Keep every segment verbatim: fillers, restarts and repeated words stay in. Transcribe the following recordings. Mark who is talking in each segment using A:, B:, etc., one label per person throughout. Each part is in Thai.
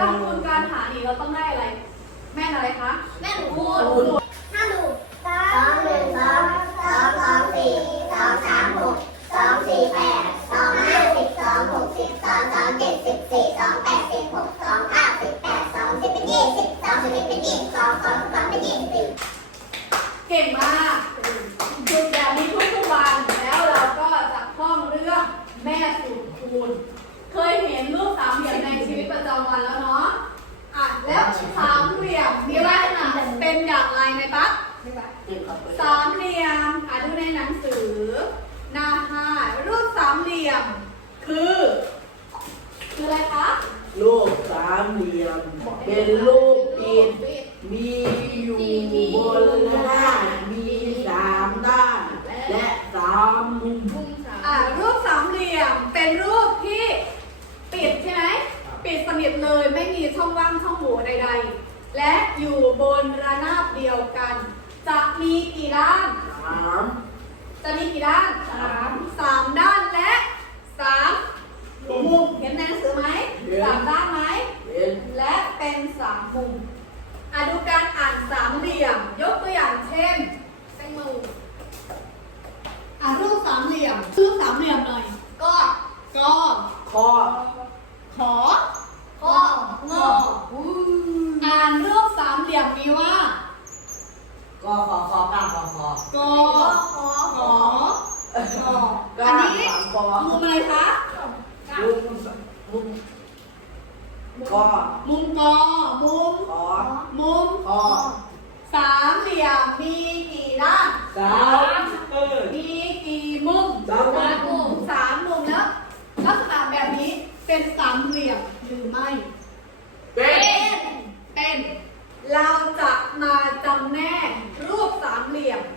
A: ทำคูณการหารนี่เราต้องได้อะไรแม่นอะไรคะ
B: แม่หนูคูณห้าหนูสองหนึ่งสองสองสองสี่สองสามหกสองสี่แปดสองห้าสิบสองหกสิบสองสองเจ็ดสิบสี่สองแปดสิบหกสองเก้าสิบแปดสองสิบเป็นยี่สิบสองสิบเอ็ดเป็นยี่สิบสองสองสองเป็นยี่สิบสี่
A: เก่งมากฝึกแบบนี้ทุกๆวันแล้วเราก็จะท่องเรื่องแม่สูตรคูณเคยเห็นรูปสามเหลี่ยมในชีวิตประจำวันแล้วเนาะอ่ะแล้วสามเหลี่ยมมีลักษณะเป็นอย่างไรในปั๊บสามเหลี่ยมอ่านดูในหนังสือหน้าห้ารูปสามเหลี่ยมคือคืออะไรคะ
C: รูปสามเหลี่ยมเป็นรูปปิดมีอยู่บนหน้ามีสามด้านและสามมุม
A: อ่ารูปสามเหลี่ยมเป็นรูปที่ปิดใช่ไหมปิดสนิทเลยไม่มีช่องว่างช่องโหว่ใดๆและอยู่บนระนาบเดียวกันจะมีกี่ด้าน
C: สาม
A: จะมีกี่ด้านสามสามด้านและสามมุมเห็นในหนังสือไหมสามด้านไหมและเป็นสามมุมอ่ะดูการอ่านสามเหลี่ยมยกตัวอย่างเช่นแตงโมอ่ะรูปสามเหลี่ยมรูปสามเหลี่ยมหน่อยก็ก็
C: คอ
A: ขอข้องออ่านรูปสามเหลี่ยมมีว่าก
C: อขอคอกาขอคอก
A: อขอขออันนี้มุมอะไรคะ
C: มุมมุมกอ
A: มุมกอมุม
C: ขอ
A: มุม
C: คอ
A: สามเหลี่ยมมีกี่ด้าน
C: สาม
A: มีกี่มุม
C: สาม
A: มุมสามมุมแล้วลักษณะแบบนี้เป็นสามเหลี่ยมหรือไม่
C: เป็น
A: เป็นเราจะมาจำแนกรูปสามเหลี่ยม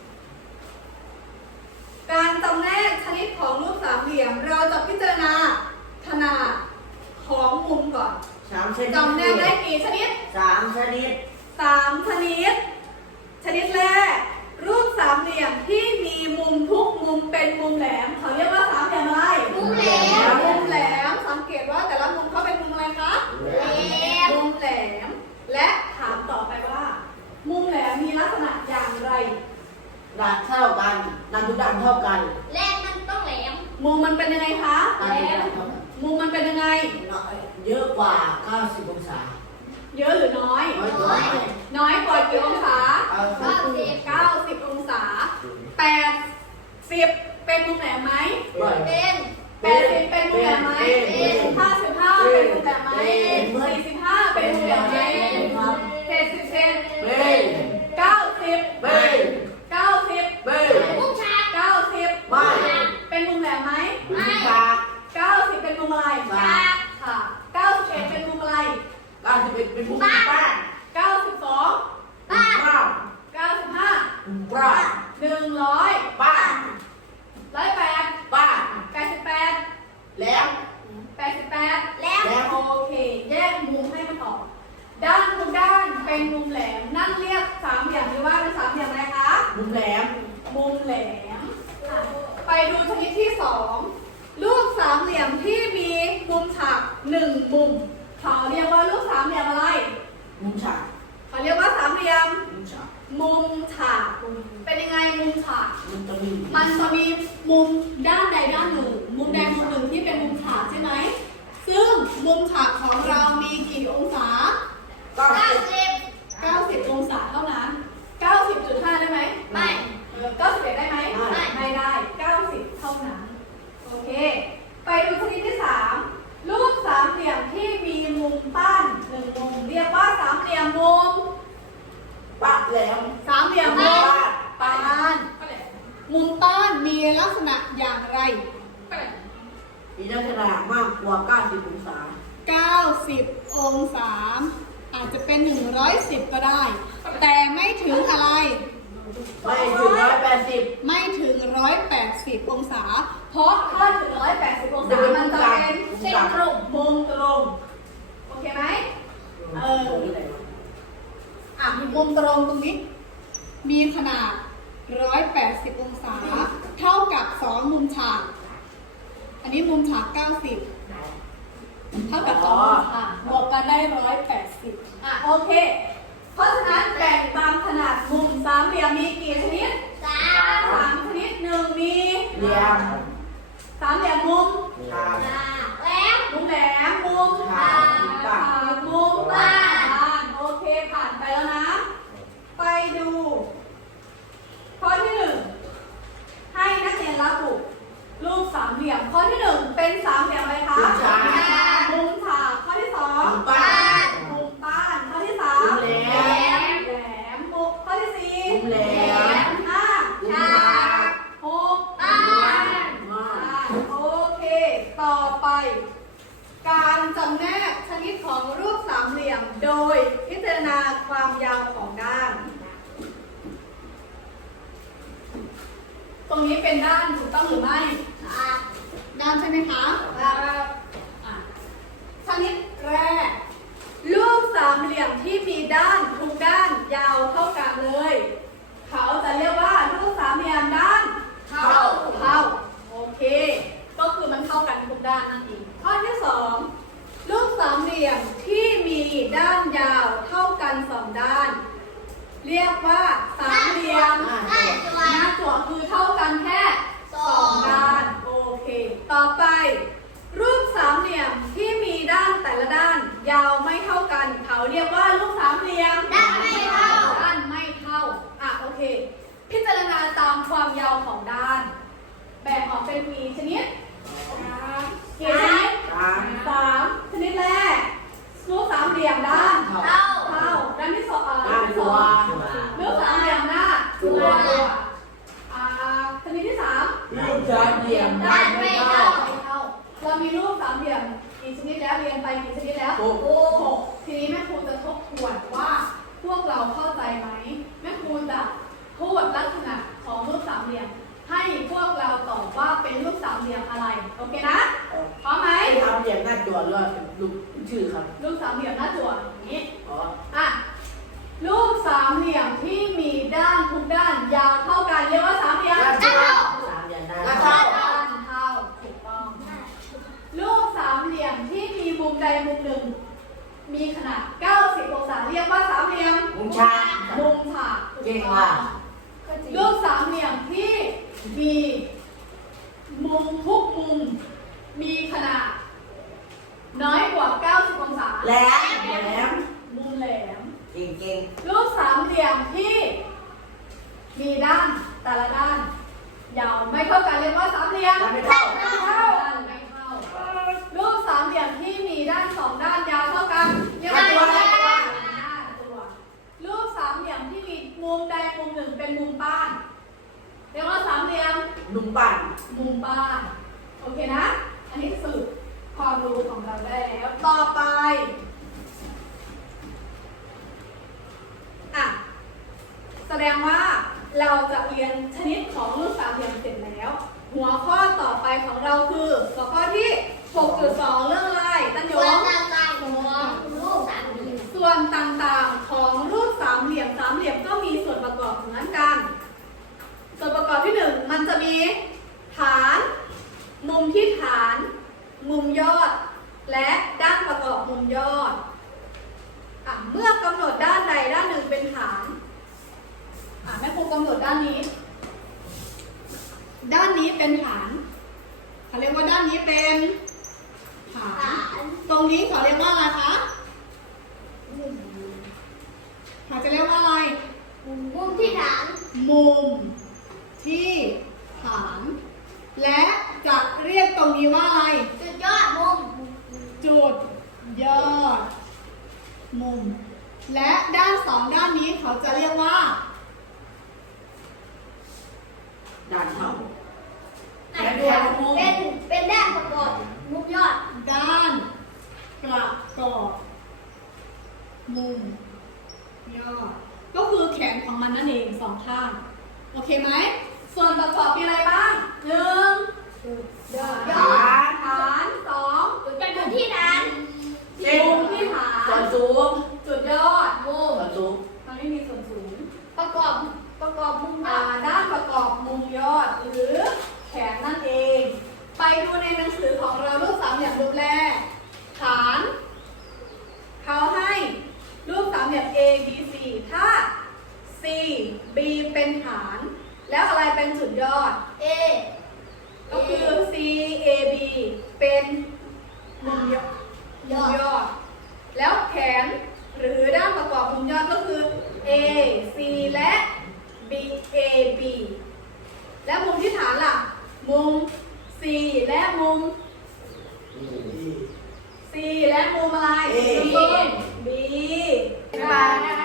A: การจำแนกชนิดของรูปสามเหลี่ยมเราจะพิจารณาขนาดของมุมก่อนจำแนกได้กี่ชนิด
C: สามชนิด
A: สามชนิดชนิดแรกรูปสามเหลี่ยมที่มีมุมทุกมุมเป็นมุมแหลมเขาเรียกว่าสามเหลี่ยมอะไร
B: มุมแหลม
A: มุมแหลมสังเกตว่าแต่ละมุมเขาเป็นมุมอะไรคะ
B: แหลม
A: มุมแหลมและถามต่อไปว่ามุมแหลมมีลักษณะอย่างไร
C: ด้านเท่ากันด้านทุกด้านเท่ากัน
B: และมันต้องแหลม
A: มุมมันเป็นยังไงคะ
C: แหลม
A: มุมมันเป็นยังไง
C: เยอะกว่าเก้าสิบองศา
A: เยอะหรือน้อย
C: น้อย
A: น้อยกว่ากี่องศา
B: เก้าสิบ
A: เก้าสิบองศาแปดสิบเป็นมุมแหลมไหม
B: เป็น
A: แปดสิบเป็นมุมแหลมไหมห้าสิบห้าเป็นมุมแหลมไหมสี่สิบห้าเป็นมุมแหลมไหมเจ็ดสิบเจ็ด
C: เป็น
A: เก้าสิบ
C: เป็น
A: เก้าสิบ
C: เป็น
B: มุมฉาก
A: เก้าสิบ
C: ไม่
A: เป็นมุมแหลมไหม
C: ไม่ฉาก
A: เก้าสิบเป็นมุมอะไร
C: ฉาก
A: ค่ะเก้าสิบเอ็ดเป็นมุมอะไร
C: เก้าสิบเอ็ดเป็นมุมบ้าน
A: เก้าสิบสอง
C: บ้าน
A: เก้าสิบห้า
C: บ้าน
A: หนึ่งร้อย
C: บ้าน
A: ร้อยแปด
C: บ้าน
A: แปดสิบแปด
C: แหลม
A: แปดสิบแปด
B: แหลม
A: โอเคแยกมุมให้มันออกด้านทุกด้านเป็นมุมแหลมนั่นเรียกสามเหลี่ยมหรือว่าเป็นสามเหลี่ยมอะไรคะ
C: มุมแหลม
A: มุมแหลมไปดูชนิดที่สองรูปสามเหลี่ยมที่มีมุมฉากหนึ่งมุมเขาเรียกว่ารูปสามเหลี่ยมอะไร
C: มุมฉาก
A: เขาเรียกว่าสามเหลี่ยม
C: มุมฉาก
A: มุมฉากเป็นยังไงมุมฉาก
C: มันจะมี
A: มันจะมีมุมด้านใดด้านหนึ่งมุมใดมุมหนึ่งที่เป็นมุมฉากใช่ไหมซึ่งมุมฉากของเรามีกี่องศา
C: เก้าสิบ
A: เก้าสิบองศาเท่านั้นเก้าสิบจุดห้าได้ไหม
B: ไม่
A: เก้าสิบเอ็ดได้ไหม
C: ไม่
A: ไม่ได้เก้าสิบเท่านั้นโอเคไปดูชนิดที่สามรูปสามเหลี่ยมที่มีมุมต้านหนึ่งมุมเรียกว่าสามเหลี่ยมมุม
C: ปะแหลม
A: สามเหลี่ยมมุมปานมุมต้านมีลักษณะอย่างไร
C: มีลักษณะมากกว่าเก้าสิบองศา
A: เก้าสิบองศาอาจจะเป็นหนึ่งร้อยสิบก็ได้แต่ไม่ถึงอะไร
C: ไม่ถึงร้อยแปดสิบ
A: ไม่ถึงร้อยแปดสิบองศาเพราะถ้าถึงร้อยแปดสิบองศามันจะเป็นเส้นตรงมุมตรงโอเคไหมเอออ่ะมุมตรงตรงนี้มีขนาดร้อยแปดสิบองศาเท่ากับสองมุมฉากอันนี้มุมฉากเก้าสิบเท่ากับสองค่ะบวกกันได้ร้อยแปดสิบอ่ะโอเค เพราะฉะนั้นแบ่งตามขนาดมุมสามเหลี่ยมมีกี่ชนิด
B: สาม
A: สามชนิดหนึ่งมี
C: เหลี่ยม
A: สามเหลี่ยมมุม
C: ฉาก
B: แล้ว
A: มุมแหลมมุม
C: ฉาก
A: ฉากมุมบ้านโอเคผ่านไปแล้วนะ ไปดูข้อที่หนึ่งให้นักเรียนระบุรูปสามเหลี่ยมข้อที่หนึ่งเป็นสามเหลี่ยมอะไรคะ
C: มุมฉาก
A: มุมฉากข้อที่สอง
C: มุมบ้าน
A: มุมบ้านข้อที่สาม
C: มุมแหลม
A: แหลมมุมข้อที่สี่
C: มุมแหลม
A: ห้า
C: มุมฉาก
A: หก
B: บ้าน
C: บ้าน
A: โอเค ต่อไป การจำแนกชนิดของรูปสามเหลี่ยมโดยพิจารณาความยาวของด้าน ตรงนี้เป็นด้านถูกต้องหรือไม่ ด้านใช่ไหมคะอ่ะชนิดแรก รูปสามเหลี่ยมที่มีด้านทุกด้านยาวเท่ากันเลย เขาจะเรียกว่ารูปสามเหลี่ยมด้านเท่าเท่าโอเค ก็คือมันเท่ากันทุกด้านนั่นเองข้อที่สองรูปสามเหลี่ยมที่มีด้านยาวเท่ากันสองด้าน เรียกว่าสามเหลี่ยม
B: หน้าจั่ว
A: หน้าจั่วคือเท่ากันแค่สองด้านโอเค ต่อไป รูปสามเหลี่ยมที่มีด้านแต่ละด้าน ยาวไม่เท่ากันเขาเรียกว่ารูปสามเหลี่ยม
B: ด้านไม่เท่า
A: ด้านไม่เท่าอ่ะโอเค พิจารณาตามความยาวของด้าน แบ่งออกเป็นกี่ชนิดกี่ชนิด
C: สาม
A: สามชนิดแรกรูปสามเหลี่ยมด้าน
B: เท่า
A: เท่าด้านที่สองอ่า
C: ด้าน
A: ที่
C: ตั
A: ส
C: ว
A: องรูปสามเหลี่ยมหน้า
C: ตัว
A: อ่าชนิดที่สาม
C: รูปสามเหลี่ยมด้านไม่เท่า
A: ไม่เท่าเรามีรูปสามเหลี่ยมกี่ชนิดแล้วเรียนไปกี่ชนิดแล้ว
C: หก
A: โอ้หกทีนี้แม่ครูจะทบทวนว่าพวกเราเข้าใจไหมแม่ครูจะพูดลักษณะของรูปสามเหลี่ยม ให้พวกเราตอบว่าเป็นรูปสามเหลี่ยมอะไรโอเคนะพร้อมไหม
C: ให้ทำเหลี่ยมหน้าจอดเลยดูชื่อครับ
A: รูปสามเหลี่ยมหน้าจั่วอย่างนี้
C: อ๋อ
A: อ่ะรูปสามเหลี่ยมที่มีด้านทุกด้านยาวเท่ากันเรียกว่าสามเหลี่ยม
C: ด้านเท่าสามเหลี่ยมด้านเท่า
A: ด้านเท่าถูกต้องรูปสามเหลี่ยมที่มีมุมใดมุมหนึ่ง มีขนาดเก้าสิบองศาเรียกว่าสามเหลี่ยม
C: มุมฉาก
A: มุมฉากถู
C: เก่ง
A: ต้อง
C: ว่ะ
A: รูปสามเหลี่ยมที่มีมุมทุกมุม มีขนาด น้อยกว่าเก้าสิบองศา
C: แหลมแหลม
A: มุมแหลม
C: เก่งเก่ง
A: รูปสามเหลี่ยมที่มีด้านแต่ละด้าน ยาวไม่เท่ากันเรียกว่าสามเหลี่ยม
C: ด้านไม่เท่า
A: ไม่เท่าด้านไม่เท่ารูปสามเหลี่ยมที่มีด้านสองด้านยาวเท่ากันเรียกว่าตัวอะไรตัวรูปสามเหลี่ยมที่มีมุมใดมุมหนึ่งเป็นมุมบ้านเรียกว่าสามเหลี่ยม
C: มุมบ้าน
A: มุมบ้านโอเคนะ อันนี้สืบความรู้ของเราได้แล้วต่อไปอ่ะแสดงว่าเราจะเรียนชนิดของรูปสามเหลี่ยมเสร็จแล้ว หัวข้อต่อไปของเราคือหัวข้อที่ หกจุดสอง เรื่องอะไรตั้งย
B: ส่วน
A: ง
B: ต่างๆของรูปสามเหลี่ยม
A: ส่วนต่างๆของรูปสามเหลี่ยมสามเหลี่ยมก็มีส่วนประกอบเหมือนกัน ส่วนประกอบที่หนึ่งมันจะมีฐาน มุมที่ฐาน มุมยอด และด้านประกอบมุมยอดอ่ะเมื่อกำหนดด้านใดด้านหนึ่งเป็นฐานอ่ะแม่ครูกำหนดด้านนี้ ด้านนี้เป็นฐานเขาเรียกว่าด้านนี้เป็นฐาน ตรงนี้เขาเรียกว่าอะไรคะเขาจะเรียกว่าอะไร
B: มุมที่ฐาน
A: มุมที่ฐาน และจะเรียกตรงนี้ว่าอะไร
B: จุดยอดมุม
A: จุดยอด มุม และด้านสองด้านนี้เขาจะเรียกว่า
C: ด้านเท่า
B: เป็นเป็นด้านประกอบมุมยอด
A: ด้านประกอบมุมยอด ก็คือแขนของมันนั่นเองสองข้างโอเคไหมส่วนประกอบมีอะไรบ้างหนึ่งยอด
C: ฐาน
A: ฐานสอง
B: เป็นจุดที่ฐาน
A: มุมที่ฐาน
C: ส่วนสูง
A: จุดยอดมุม
C: ส่วนสูง
A: มันไม่มีส่วนสูง
B: ประกอบประกอบมุมย
A: อ่า
B: อด
A: ด้านประกอบมุมยอดหรือแขนนั่นเอง ไปดูในหนังสือของเรารูปสามเหลี่ยมรูปแรก เขา B เป็นฐาน แล้วอะไรเป็นสุดยอด
B: A
A: ก็คือ C A B เป็นมุมยอดมุมยอด แล้วแขนหรือด้านประกอบมุมยอดก็คือ A C และ B A B แล้วมุมที่ฐานล่ะ มุม C และมุม C และมุมอะไร
C: A
A: B B บ๊ายบาย